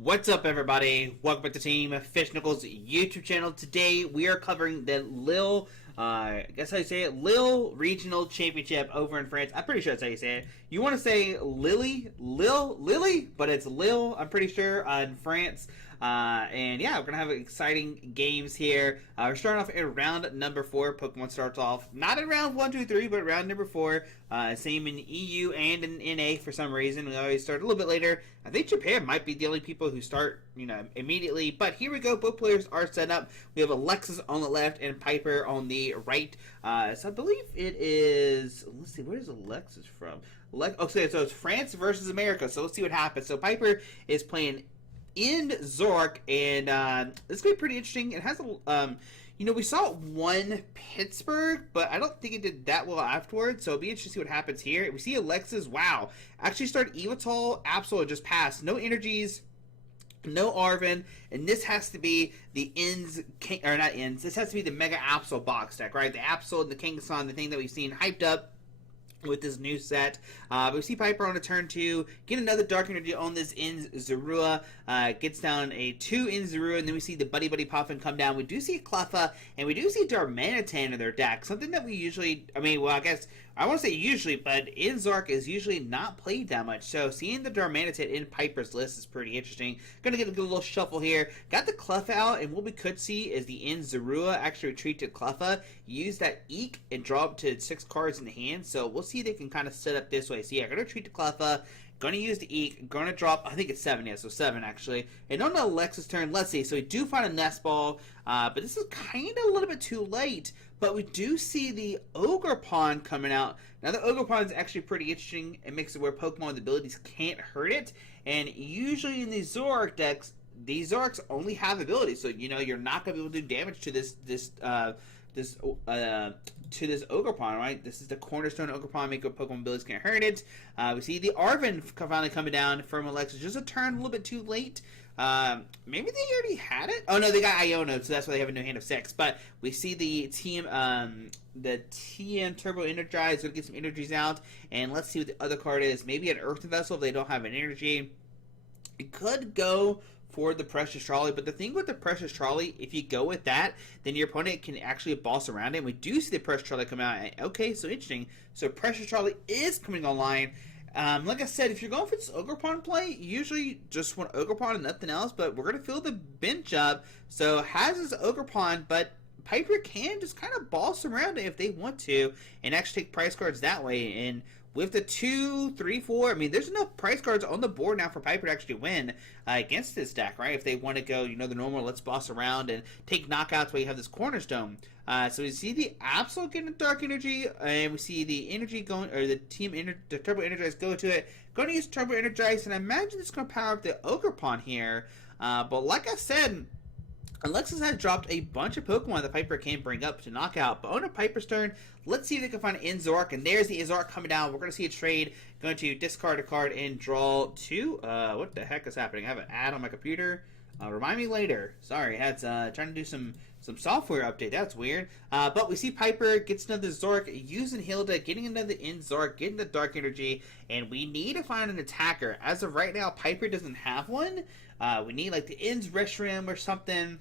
What's up, everybody? Welcome back to Team Fishnickel's YouTube channel. Today we are covering the Lille, I guess how you say it, Lille Regional Championship over in France. I'm pretty sure that's how you say it. You want to say Lille, but it's Lille, I'm pretty sure, in France. And yeah, we're going to have exciting games here. We're starting off in round number 4. Pokemon starts off not in round 1, 2, 3, but round number 4. Same in EU and in NA for some reason. We always start a little bit later. I think Japan might be the only people who start, immediately. But here we go. Both players are set up. We have Alexis on the left and Piper on the right. So I believe it is. Let's see. Where is Alexis from? Okay, so it's France versus America. So let's see what happens. So Piper is playing in Zoroark, and this could be pretty interesting. It has we saw one Pittsburgh, but I don't think it did that well afterwards, so it'll be interesting to see what happens here. We see Alexis, wow, actually started Evital, Absol just passed, no energies, no Arven, and this has to be the this has to be the Mega Absol box deck, right? The Absol and the Kangaskhan, the thing that we've seen hyped up with this new set. But we see Piper on a turn 2, get another Dark Energy on this in Zorua, gets down a 2 in Zorua, and then we see the Buddy Puffin come down. We do see Cleffa, and we do see Darmanitan in their deck, something that we usually, I won't say usually, but in Zoroark is usually not played that much. So seeing the Darmanitan in Piper's list is pretty interesting. Gonna get a good little shuffle here. Got the Cleffa out, and what we could see is the in Zorua actually retreat to Cleffa, use that Eek, and draw up to 6 cards in the hand. So we'll see if they can kind of set up this way. So yeah, gonna retreat to Cleffa. Gonna use the Eek, gonna drop, I think it's 7, yeah, so 7 actually. And on the Alexis turn, let's see, so we do find a Nest Ball, but this is kind of a little bit too late. But we do see the Ogerpon coming out. Now the Ogerpon is actually pretty interesting. It makes it where Pokemon with abilities can't hurt it. And usually in these Zoroark decks, these Zoroarks only have abilities. So, you're not going to be able to do damage to this Ogerpon, right? This is the cornerstone Ogerpon, make Pokemon abilities can't hurt it. We see the Arven finally coming down from Alexis. Just a turn a little bit too late. Maybe they already had it? Oh no, they got Iono, so that's why they have a new hand of 6. But we see the TM Turbo Energize, so get some energies out. And let's see what the other card is. Maybe an Earthen Vessel if they don't have an energy. It could go for the Precious Trolley, but the thing with the Precious Trolley, if you go with that, then your opponent can actually boss around it. And we do see the Precious Trolley come out. Okay, so interesting. So Precious Trolley is coming online. Like I said, if you're going for this Ogerpon play, usually just want Ogerpon and nothing else, but we're going to fill the bench up. So has this Ogerpon, but Piper can just kind of boss around it if they want to and actually take price cards that way. And with the 2, 3, 4, there's enough price cards on the board now for Piper to actually win against this deck, right? If they want to go, the normal let's boss around and take knockouts where you have this cornerstone. So we see the Absol getting Dark Energy, and we see the energy going, or the the Turbo Energize go to it. Going to use Turbo Energize, and I imagine it's going to power up the Ogerpon here. But like I said, Alexis has dropped a bunch of Pokemon that Piper can bring up to knock out. But on a Piper's turn, let's see if they can find an Zoroark. And there's the Zoroark coming down. We're going to see a trade. Going to discard a card and draw 2. What the heck is happening? I have an ad on my computer. Remind me later. Sorry, I had trying to do some software update. That's weird. But we see Piper gets another Zoroark, using Hilda, getting another Zoroark, getting the Dark Energy, and we need to find an attacker. As of right now, Piper doesn't have one. We need like the Reshiram or something.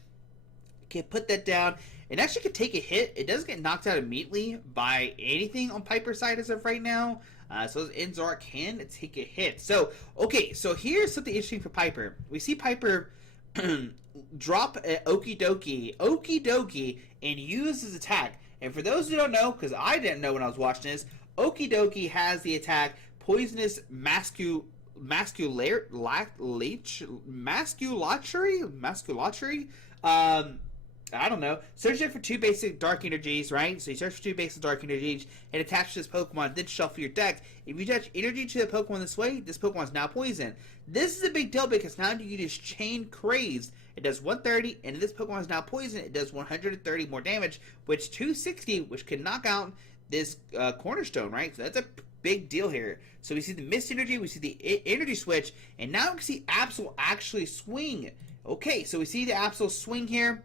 Can put that down. It actually could take a hit. It doesn't get knocked out immediately by anything on Piper's side as of right now. So Zoroark can take a hit. So, okay, so here's something interesting for Piper. We see Piper drop an Okie Dokie, and use his attack. And for those who don't know, because I didn't know when I was watching this, Okie Dokie has the attack Poisonous Masculatry. I don't know. Search it for 2 basic Dark Energies, right? So you search for 2 basic Dark Energies and attach this Pokemon, then shuffle your deck. If you attach energy to the Pokemon this way, this Pokemon is now poisoned. This is a big deal because now you use Chain Crazed. It does 130, and if this Pokemon is now poisoned, it does 130 more damage, which 260, which can knock out this Cornerstone, right? So that's a big deal here. So we see the Mist Energy, we see the Energy Switch, and now we can see Absol actually swing. Okay, so we see the Absol swing here.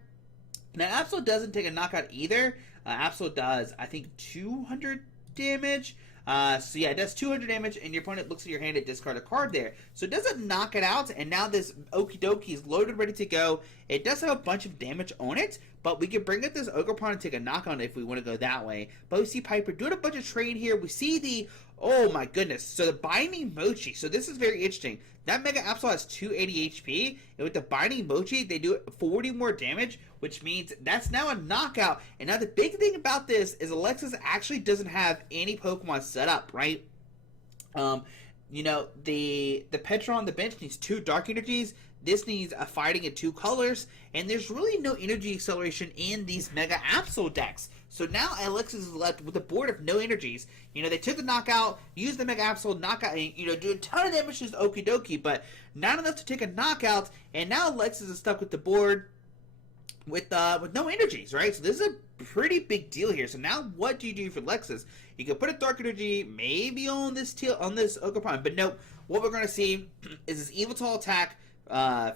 Now, Absol doesn't take a knockout either. Absol does, I think, 200 damage. So yeah, it does 200 damage, and your opponent looks at your hand and discard a card there. So it doesn't knock it out, and now this Okie Dokie is loaded, ready to go. It does have a bunch of damage on it, but we can bring up this Ogerpon and take a knock on it if we want to go that way. But we see Piper doing a bunch of trade here. We see the, oh my goodness, so the Binding Mochi. So this is very interesting. That Mega Absol has 280 HP, and with the Binding Mochi, they do 40 more damage, which means that's now a knockout. And now the big thing about this is Alexis actually doesn't have any Pokemon set up, right? You know, the Petra on the bench needs 2 Dark Energies. This needs a Fighting in 2 colors, and there's really no energy acceleration in these Mega Absol decks. So now Alexis is left with a board of no energies. You know, they took the knockout, used the Mega Absol knockout, and, you know, do a ton of damage to Okie Dokie, but not enough to take a knockout, and now Alexis is stuck with the board with no energies, right? So this is a pretty big deal here. So now what do you do for Alexis? You can put a Dark Energy maybe on this Ogerpon, but nope. What we're going to see is this Evil Tall attack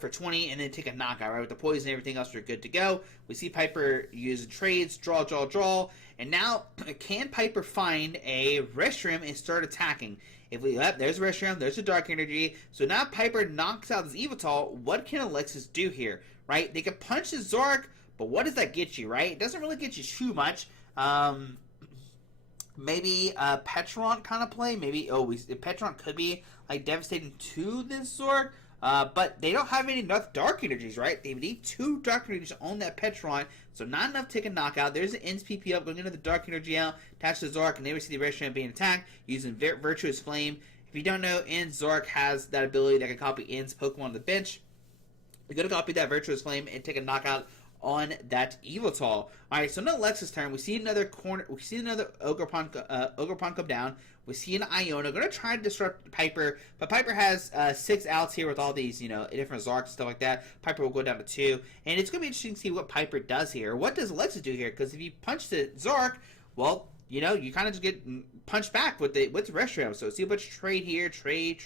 for 20 and then take a knockout, right? With the poison and everything else, we're good to go. We see Piper use trades, draw, and now can Piper find a restroom and start attacking? If we, there's a restroom, there's a Dark Energy. So now Piper knocks out this Evital. What can Alexis do here, right? They can punch the Zoroark, but what does that get you, right? It doesn't really get you too much. Maybe a Petron kind of play. Maybe, Petron could be like devastating to this Zoroark. But they don't have enough Dark Energies, right? They need 2 Dark Energies on that Petron, so not enough to take a knockout. There's an Ends PP up, going into the Dark Energy out, attached to Zoroark, and then we see the Reshiram being attacked using Virtuous Flame. If you don't know, Ends Zoroark has that ability that can copy Ends Pokemon on the bench. You're going to copy that Virtuous Flame and take a knockout on that Evital. Alright, so now Alexis' turn. We see another Ogerpon come down. We see an Iona. Going to try to disrupt Piper, but Piper has 6 outs here with all these, you know, different Zoroarks and stuff like that. Piper will go down to 2, and it's going to be interesting to see what Piper does here. What does Alexis do here? Because if you punch the Zoroark, well, you know, you kind of just get punched back with the Reshiram. So see a bunch of trade here, trade.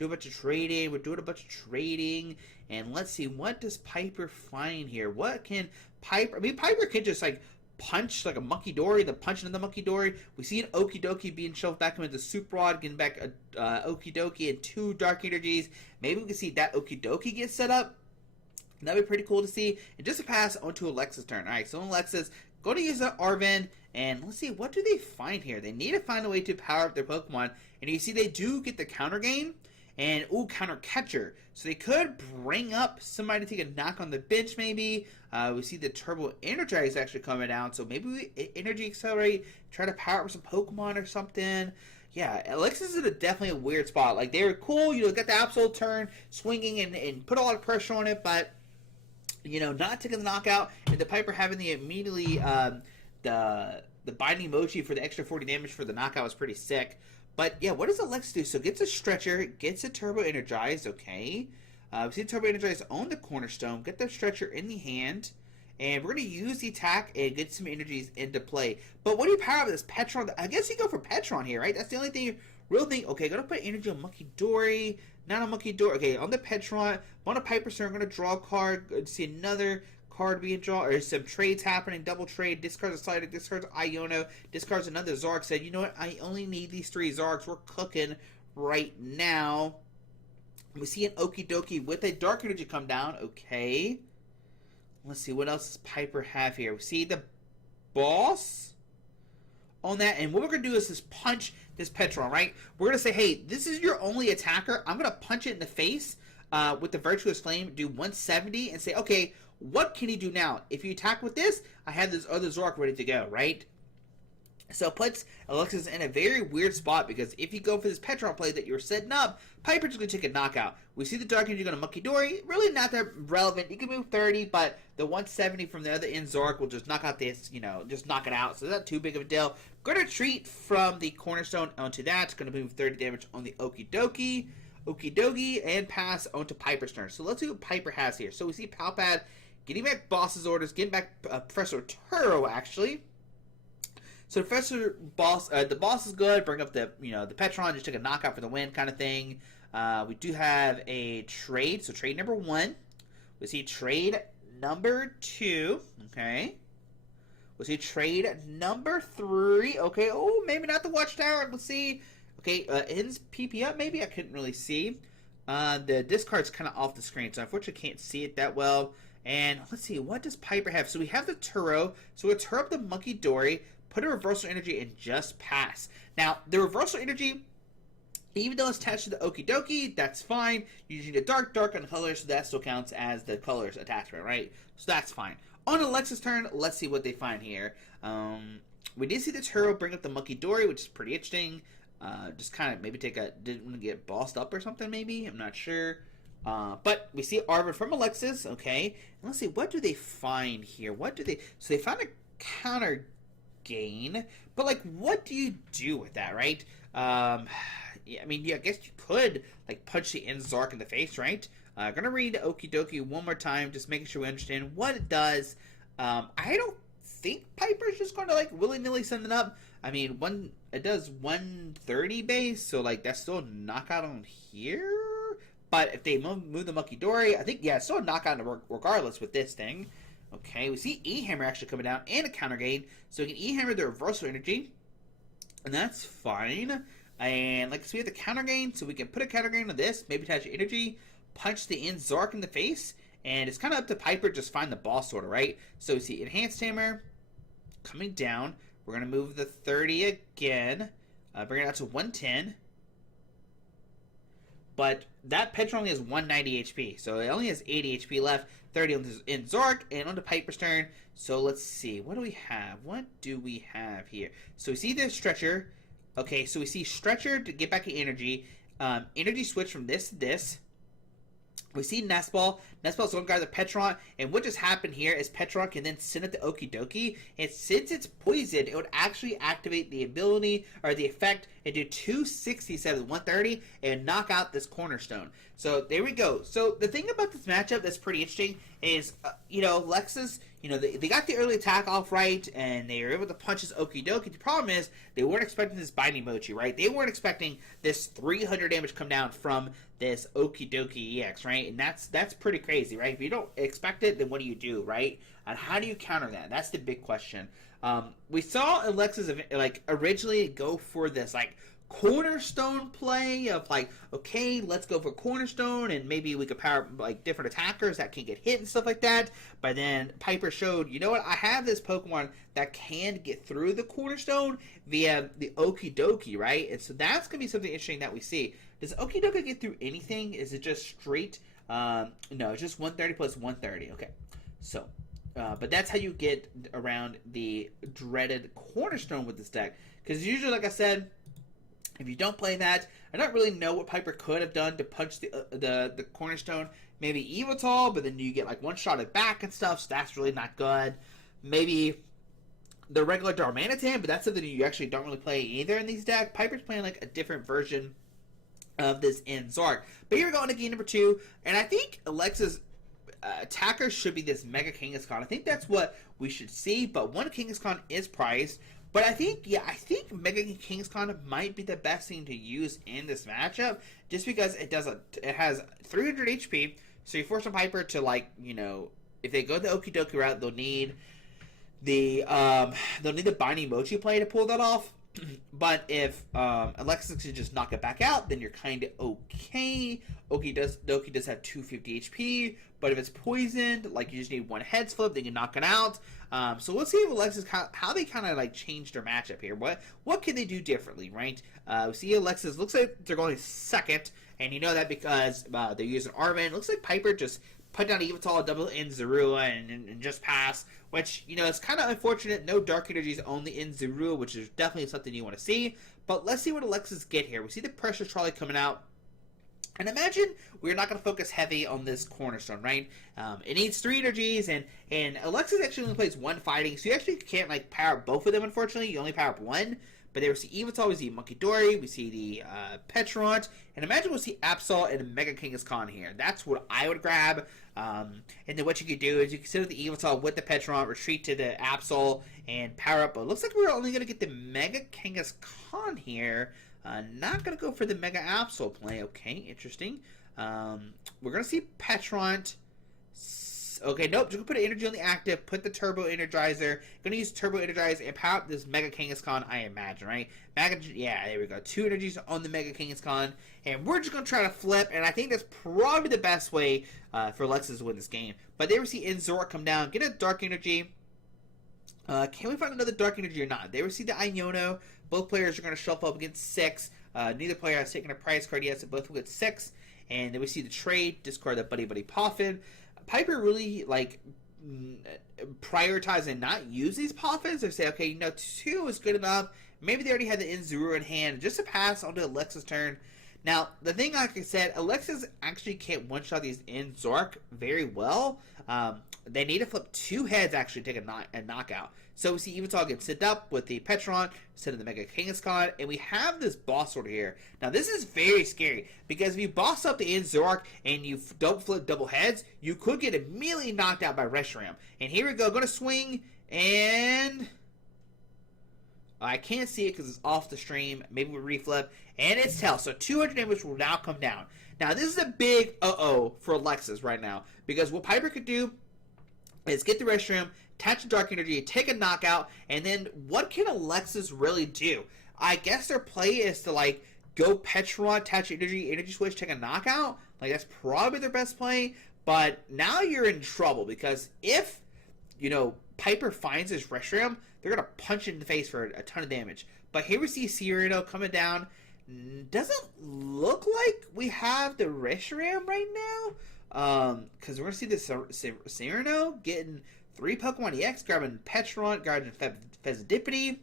Do a bunch of trading. We're doing a bunch of trading. And let's see, what does Piper find here? What can Piper... I mean, Piper can just, like, punch like a Monkey Dory, then punch into the Monkey Dory. We see an Okie Dokie being shoved back into Super Rod, getting back a Okie Dokie and 2 Dark Energies. Maybe we can see that Okie Dokie get set up. That'd be pretty cool to see. And just to pass on to Alexis' turn. Alright, so Alexis, going to use that Arven. And let's see, what do they find here? They need to find a way to power up their Pokemon. And you see they do get the counter gain. And, counter catcher. So they could bring up somebody to take a knock on the bench, maybe. We see the Turbo Energize actually coming down. So maybe we Energy Accelerate, try to power up some Pokemon or something. Yeah, Alexis is definitely a weird spot. Like, they were cool, you know, got the Absol turn, swinging and put a lot of pressure on it, but, you know, not taking the knockout. And the Piper having the immediately, the Binding Mochi for the extra 40 damage for the knockout was pretty sick. But, yeah, what does Alexis do? So, gets a Stretcher, gets a Turbo Energized, okay. We see Turbo Energized on the Cornerstone, get the Stretcher in the hand, and we're going to use the attack and get some energies into play. But what do you power up this Petron? I guess you go for Petron here, right? That's the only thing, real thing. Okay, going to put energy on Monkey Dory, not on Monkey Dory. Okay, on the Petron, on a Piper Stone, I'm going to draw a card, see another card being drawn, or some trades happening, double trade, discards a Psyduck, discards Iono, discards another Zoroark, said, you know what, I only need these 3 Zoroarks, we're cooking right now. We see an Okie Dokie with a Dark Energy come down, okay. Let's see, what else does Piper have here? We see the Boss on that, and what we're going to do is just punch this Petron, right? We're going to say, hey, this is your only attacker, I'm going to punch it in the face with the Virtuous Flame, do 170, and say, okay, what can he do now? If you attack with this, I have this other Zoroark ready to go, right? So it puts Alexis in a very weird spot, because if you go for this Petron play that you're setting up, Piper's going to take a knockout. We see the Dark Energy going to Monkey Dory. Really not that relevant. You can move 30, but the 170 from the other end Zoroark will just knock out this, you know, just knock it out. So that's not too big of a deal. Going to retreat from the Cornerstone onto that. It's going to move 30 damage on the Okie Dokie, and pass onto Piper's turn. So let's see what Piper has here. So we see Palpad getting back Boss's orders, getting back Professor Turo, actually. So the boss is good. Bring up the Petron, just take a knockout for the win kind of thing. We do have a trade. So trade number 1. We see trade number 2. Okay. We'll see trade number 3. Okay, oh, maybe not the Watchtower. Let's see. Okay, ends PP up, maybe? I couldn't really see. The discard's kind of off the screen, so unfortunately can't see it that well. And let's see, what does Piper have? So we have the Turo. So we'll Turo up the Monkey Dory, put a Reversal Energy, and just pass. Now, the Reversal Energy, even though it's attached to the Okie Dokie, that's fine. Using the dark on the colors, so that still counts as the colors attachment, right? So that's fine. On Alexa's turn, let's see what they find here. We did see the Turo bring up the Monkey Dory, which is pretty interesting. Just kind of maybe didn't get bossed up or something, maybe? I'm not sure. But we see Arvid from Alexis, okay. And let's see, what do they find here? So they found a counter gain, but like, what do you do with that, right? Yeah, I mean, yeah, I guess you could like punch the Zoroark in the face, right? Gonna read Okie Dokie one more time, just making sure we understand what it does. I don't think Piper's just gonna like willy-nilly send it up. I mean, it does 130 base, so like that's still a knockout on here. But if they move the Monkey Dory, I think, yeah, it's still a knockout regardless with this thing. Okay, we see E-Hammer actually coming down and a counter gain, so we can E-Hammer the Reversal Energy, and that's fine. And like, so we have the counter gain, so we can put a counter gain on this, maybe attach energy, punch the Zoroark in the face, and it's kind of up to Piper just find the boss order, right? So we see Enhanced Hammer coming down. We're going to move the 30 again, bring it out to 110. But that Petra only has 190 HP, so it only has 80 HP left. 30 on Zoroark, and on to Piper's turn. So let's see, what do we have? What do we have here? So we see the Stretcher. Okay, so we see Stretcher to get back the energy. Energy switch from this to this. We see Nestball. Nestball's going to guard the Petron. And what just happened here is Petron can then send it to Okie Dokie. And since it's poisoned, it would actually activate the ability or the effect and do 260 instead of 130 and knock out this Cornerstone. So there we go. So the thing about this matchup that's pretty interesting is, Lexus, they got the early attack off right, and they were able to punch his Okie Dokie. The problem is they weren't expecting this Binding Mochi, right? They weren't expecting this 300 damage come down from this Okie Dokie EX, right? And that's pretty crazy, right? If you don't expect it, then what do you do, right? And how do you counter that? That's the big question. We saw Alexis originally go for this Cornerstone play of okay, let's go for Cornerstone, and maybe we could power different attackers that can get hit and stuff like that. But then Piper showed, you know what, I have this Pokemon that can get through the Cornerstone via the Okie Dokie, right? And so that's gonna be something interesting that we see. Does Okie Dokie get through anything? Is it just straight? No, it's just 130 plus 130. Okay, so but that's how you get around the dreaded Cornerstone with this deck, because usually, like I said, if you don't play that, I don't really know what Piper could have done to punch the Cornerstone. Maybe Evital, but then you get one-shotted back and stuff, so that's really not good. Maybe the regular Darmanitan, but that's something you actually don't really play either in these decks. Piper's playing a different version of this in Zoroark. But here we go into game number 2, and I think Alexa's attacker should be this Mega Kangaskhan. I think that's what we should see, but one Kangaskhan is priced. But I think Mega Kangaskhan might be the best thing to use in this matchup, just because it has 300 HP, so you force a Piper to if they go the Okie Dokie route, they'll need the Binding Mochi play to pull that off. But if Alexis can just knock it back out, then you're kind of okay. Okie Dokie does have 250 HP, but if it's poisoned, you just need one heads flip, then you knock it out. So let's see if Alexis, how they kind of changed their matchup here. What can they do differently, right? We see Alexis, looks like they're going second, and you know that because they're using Armin. Looks like Piper just put down Evital, double in Zorua, and just pass, which, it's kind of unfortunate. No Dark Energies on the in Zorua, which is definitely something you want to see. But let's see what Alexis get here. We see the Pressure Trolley coming out. And imagine we're not going to focus heavy on this Cornerstone, right? It needs 3 energies, and Alexis actually only plays 1 fighting, so you actually can't power up both of them, unfortunately. You only power up 1. But there we see Evital, we see Monkey Dory, we see the Petront, and imagine we'll see Absol and Mega Kangaskhan here. That's what I would grab. And then what you could do is you can sit with the Evital with the Petront, retreat to the Absol, and power up. But it looks like we're only going to get the Mega Kangaskhan here. Not going to go for the Mega Absol play. Okay, interesting. We're going to see Petront. Okay, nope. Just gonna put an energy on the active. Put the Turbo Energizer. Gonna use Turbo Energize and power up this Mega Kangaskhan, I imagine, right? Yeah, there we go. 2 energies on the Mega Kangaskhan. And we're just gonna try to flip. And I think that's probably the best way for Alexis to win this game. But there we see Zoroark come down. Get a Dark Energy. Can we find another Dark Energy or not? There we see the Iono. Both players are gonna shuffle up against 6. Neither player has taken a prize card yet, so both will get 6. And then we see the trade, discard the Buddy Poffin. Piper really, like, prioritizing not use these Poffins. They say, okay, 2 is good enough. Maybe they already had the Zuru in hand, just to pass onto Alexa's turn. Now, the thing, like I said, Alexis actually can't one-shot these Zoroark very well. They need to flip 2 heads, actually, to take a knockout. So we see Evital get set up with the Petron, instead of the Mega Kangaskhan, and we have this boss order here. Now, this is very scary, because if you boss up the Zoroark and you don't flip double heads, you could get immediately knocked out by Reshiram. And here we go, going to swing, and I can't see it because it's off the stream. Maybe we reflip, and it's Tail. So 200 damage will now come down. Now, this is a big uh-oh for Alexis right now, because what Piper could do is get the Reshiram, attach a Dark Energy, take a knockout, and then what can Alexis really do? I guess their play is to, like, go Petron, attach energy switch, take a knockout. Like, that's probably their best play, but now you're in trouble, because if, Piper finds his Reshiram, they're going to punch it in the face for a ton of damage. But here we see Cyrano coming down. Doesn't look like we have the Reshiram right now, because we're going to see this Cyrano getting 3 Pokemon EX, grabbing Petron, grabbing Fezidipity.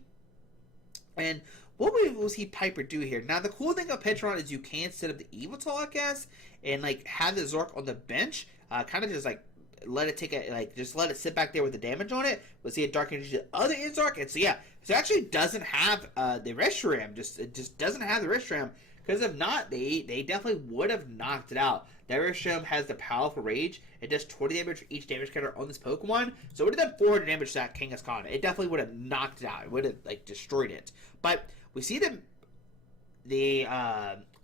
And what will see Piper do here? Now, the cool thing about Petron is you can set up the Evital, I guess, and, like, have the Zoroark on the bench. Kind of just, like, let it sit back there with the damage on it. We'll see a Dark Energy to the other Zoroark. And so, yeah, so it actually doesn't have the Reshiram. It just doesn't have the Reshiram. Because if not, they definitely would have knocked it out. That Reshiram has the powerful Rage. It does 20 damage for each damage counter on this Pokemon. So it would have done 400 damage to that Kangaskhan. It definitely would have knocked it out. It would have, like, destroyed it. But we see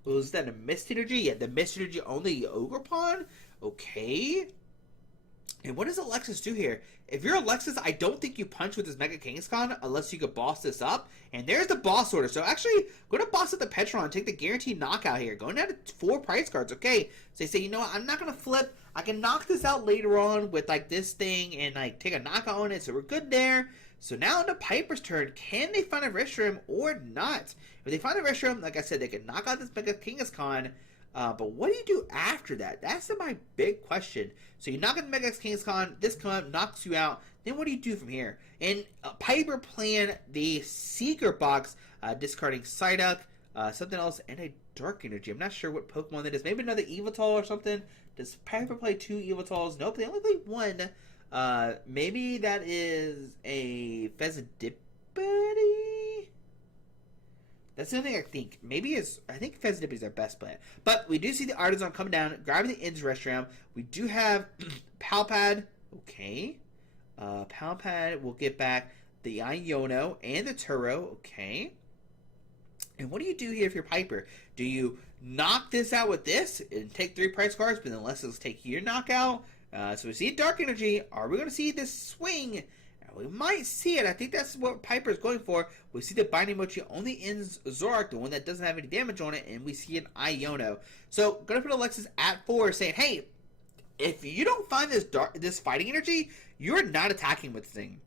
was that a Mist Energy? Yeah, the Mist Energy on the Ogerpon. Okay. And what does Alexis do here? If you're Alexis, I don't think you punch with this Mega Kangaskhan unless you could boss this up. And there's the boss order. So actually, go to boss up the Petron and take the guaranteed knockout here. Going down to 4 prize cards. Okay. So they say, you know what? I'm not going to flip. I can knock this out later on with, like, this thing and, like, take a knockout on it. So we're good there. So now on the Piper's turn, can they find a Reshiram or not? If they find a Reshiram, like I said, they can knock out this Mega Kangaskhan. But what do you do after that? That's my big question. So you knock out the Mega Kangaskhan, this comes up, knocks you out. Then what do you do from here? And Piper playing the Seeker box, discarding Psyduck, something else, and a Dark Energy. I'm not sure what Pokemon that is. Maybe another Evital or something. Does Piper play 2 Evitals? Nope, they only play 1. Maybe that is a Fezidipity? That's the only thing I think. I think Fezidipity is our best plan. But we do see the Artisan coming down, grabbing the Reshiram. We do have Palpad. Okay. Palpad will get back the Iono and the Turo. Okay. And what do you do here if you're Piper? Do you knock this out with this and take 3 prize cards, but then let's take your knockout? So we see Dark Energy. Are we going to see this swing? We might see it. I think that's what Piper is going for. We see the Binding Mochi only in Zoroark, the one that doesn't have any damage on it, and we see an Iono. So, going to put Alexis at 4, saying, hey, if you don't find this Fighting Energy, you're not attacking with this thing.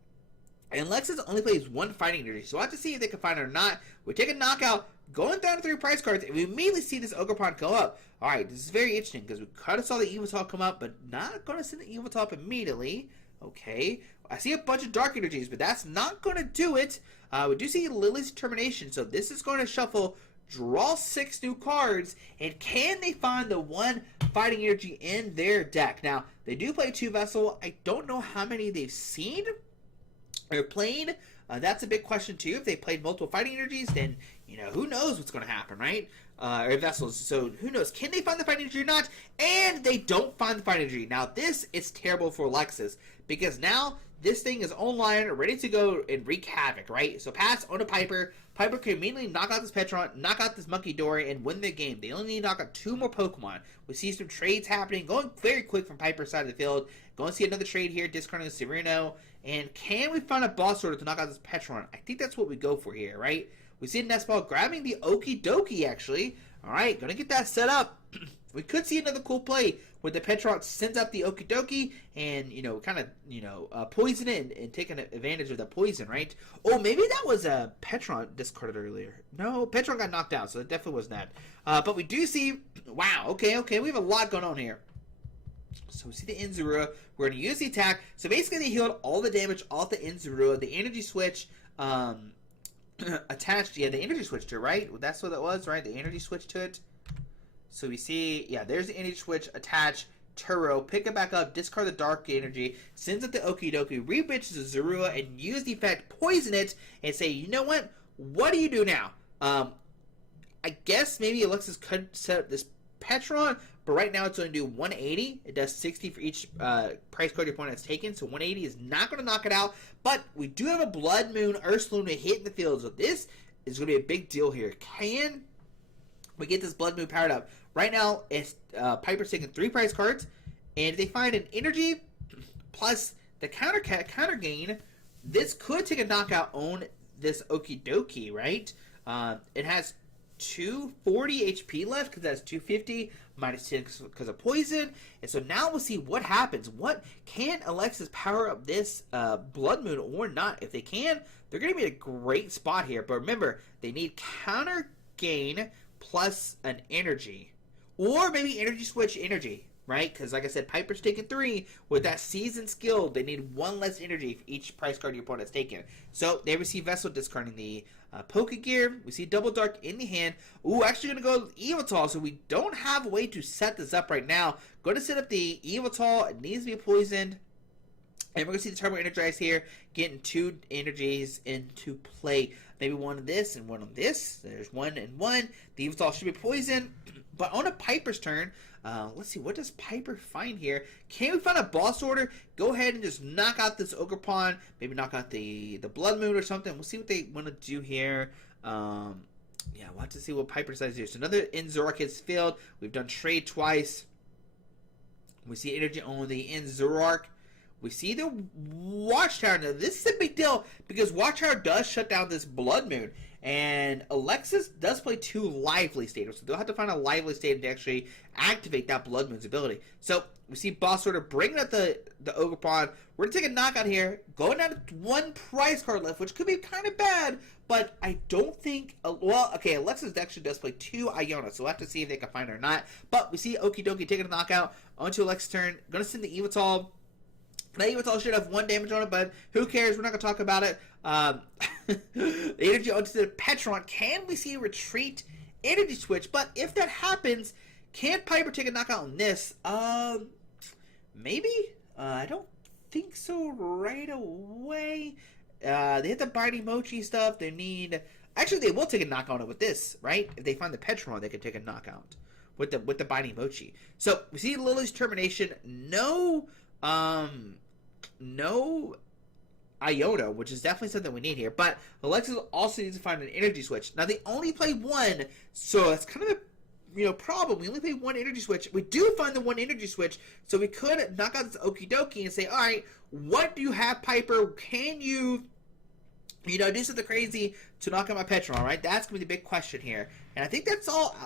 And Alexis only plays 1 Fighting Energy, so we'll have to see if they can find it or not. We take a knockout, going down to 3 prize cards, and we immediately see this Ogerpon go up. Alright, this is very interesting, because we kind of saw the Evital come up, but not going to send the Evital up immediately. Okay. I see a bunch of Dark Energies, but that's not going to do it. We do see Lily's Determination, so this is going to shuffle, draw 6 new cards, and can they find the 1 Fighting Energy in their deck? Now, they do play 2 Vessel. I don't know how many they've seen or played. That's a big question, too. If they played multiple Fighting Energies, then, who knows what's going to happen, right? Or Vessels. So, who knows? Can they find the Fighting Energy or not? And they don't find the Fighting Energy. Now, this is terrible for Alexis, because now this thing is online, ready to go and wreak havoc, right? So pass on to Piper. Piper can immediately knock out this Petron, knock out this Monkey Dory, and win the game. They only need to knock out 2 more Pokemon. We see some trades happening, going very quick from Piper's side of the field. Going to see another trade here, discarding the Sereno. And can we find a boss order to knock out this Petron? I think that's what we go for here, right? We see Nest Ball grabbing the Okie Dokie, actually. All right, going to get that set up. We could see another cool play where the Petron sends up the Okie Dokie and, kind of, poison it and taking advantage of the poison, right? Oh, maybe that was a Petron discarded earlier. No, Petron got knocked out, so it definitely wasn't that. But we do see, wow, okay, we have a lot going on here. So we see the Inzurua. We're going to use the attack. So basically they healed all the damage off the Inzurua. The energy switch attached, the energy switch to it, right? That's what that was, right? The energy switch to it. So we see, there's the energy switch attached. Turo, pick it back up, discard the dark energy, sends it to Okie Dokie, re-bitches the Zorua, and use the effect, poison it, and say, you know what do you do now? I guess maybe Alexis could set up this Petron, but right now it's going to do 180. It does 60 for each price card your opponent has taken, so 180 is not going to knock it out, but we do have a Blood Moon Ursaluna hit in the field, so this is going to be a big deal here. Can we get this Blood Moon powered up? Right now, it's Piper's taking 3 prize cards, and if they find an energy plus the counter gain, this could take a knockout on this Okie Dokie, right? It has 240 HP left because that's 250 minus 10 because of poison, and so now we'll see what happens. What can Alexis power up this Blood Moon or not? If they can, they're going to be in a great spot here. But remember, they need counter gain plus an energy. Or maybe energy switch energy, right? Because like I said, Piper's taking 3. With that seasoned skill, they need 1 less energy for each price card your opponent's taken. So they receive Vessel, discarding the Pokegear. We see Double Dark in the hand. Ooh, actually going to go Evital, so we don't have a way to set this up right now. Going to set up the Evital. It needs to be poisoned. And we're going to see the Turbo Energize here, getting 2 energies into play. Maybe one of this and one of this. There's 1 and 1. The Evital should be poisoned. But on a Piper's turn, let's see, what does Piper find here? Can we find a boss order? Go ahead and just knock out this Ogerpon. Maybe knock out the Blood Moon or something. We'll see what they want to do here. We'll have to see what Piper decides here. So another Zoroark is failed. We've done trade twice. We see energy on the Zoroark. We see the Watchtower. Now, this is a big deal because Watchtower does shut down this Blood Moon. And Alexis does play 2 Lively Stadiums, so they'll have to find a Lively Stadium to actually activate that Blood Moon's ability. So we see Boss Order bringing up the Ogerpon. We're going to take a knockout here, going down to 1 prize card left, which could be kind of bad, but I don't think... Alexis actually does play 2 Iona, so we'll have to see if they can find her or not. But we see Okie Dokie taking a knockout onto Alexis' turn. Going to send the Evital. Now, Evital should have 1 damage on it, but who cares? We're not going to talk about it. The energy onto the Petron. Can we see a retreat energy switch? But if that happens, can Piper take a knockout on this? Maybe? I don't think so right away. They hit the Biting Mochi stuff. They need... Actually, they will take a knockout on it with this, right? If they find the Petron, they can take a knockout with the Biting Mochi. So, we see Lily's Termination. No Iota, which is definitely something we need here. But Alexis also needs to find an energy switch. Now, they only play 1, so it's kind of a problem. We only play 1 energy switch. We do find the 1 energy switch, so we could knock out this Okie Dokie and say, all right, what do you have, Piper? Can you do something crazy to knock out my Petron, right? That's going to be the big question here. And I think that's all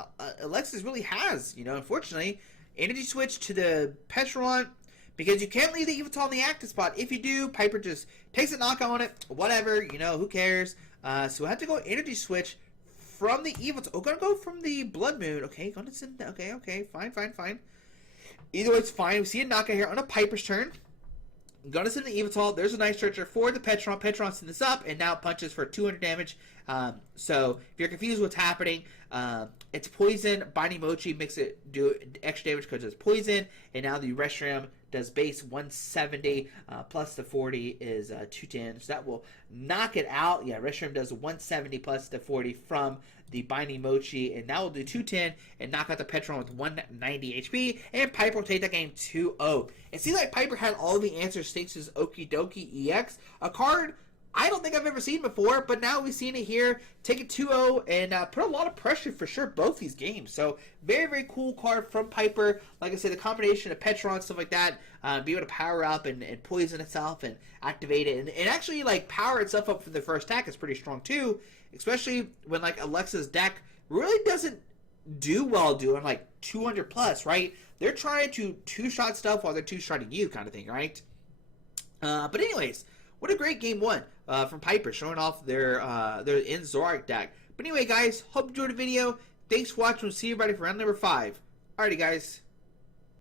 Alexis really has, unfortunately. Energy switch to the Petron. Because you can't leave the Evital in the active spot. If you do, Piper just takes a knockout on it. Whatever, who cares? So we'll have to go energy switch from the Evital. Oh, gonna go from the Blood Moon. Okay, gonna send. Okay, fine. Either way, it's fine. We see a knockout here on a Piper's turn. Gonna send the Evital. There's a nice stretcher for the Petron. Petron sends this up, and now it punches for 200 damage. So if you're confused what's happening, it's poison. Biting Mochi makes it do extra damage because it's poison, and now the Reshiram does base 170 plus the 40 is 210, so that will knock it out. Reshiram does 170 plus the 40 from the Binding Mochi, and that will do 210 and knock out the Petron with 190 HP, and Piper will take that game 2-0. It seems like Piper had all the answers thanks to his Okie Dokie EX, a card I don't think I've ever seen before, but now we've seen it here. Take it 2-0 and put a lot of pressure for sure both these games. So very, very cool card from Piper. Like I said, the combination of Petron, stuff like that, be able to power up and poison itself and activate it. And actually like power itself up for the first attack is pretty strong too. Especially when like Alexa's deck really doesn't do well doing like 200 plus, right? They're trying to two-shot stuff while they're two-shotting you kind of thing, right? But anyways, what a great game one from Piper, showing off their in Zoroark deck. But anyway, guys, hope you enjoyed the video. Thanks for watching. We'll see you everybody for round number 5. Alrighty, guys.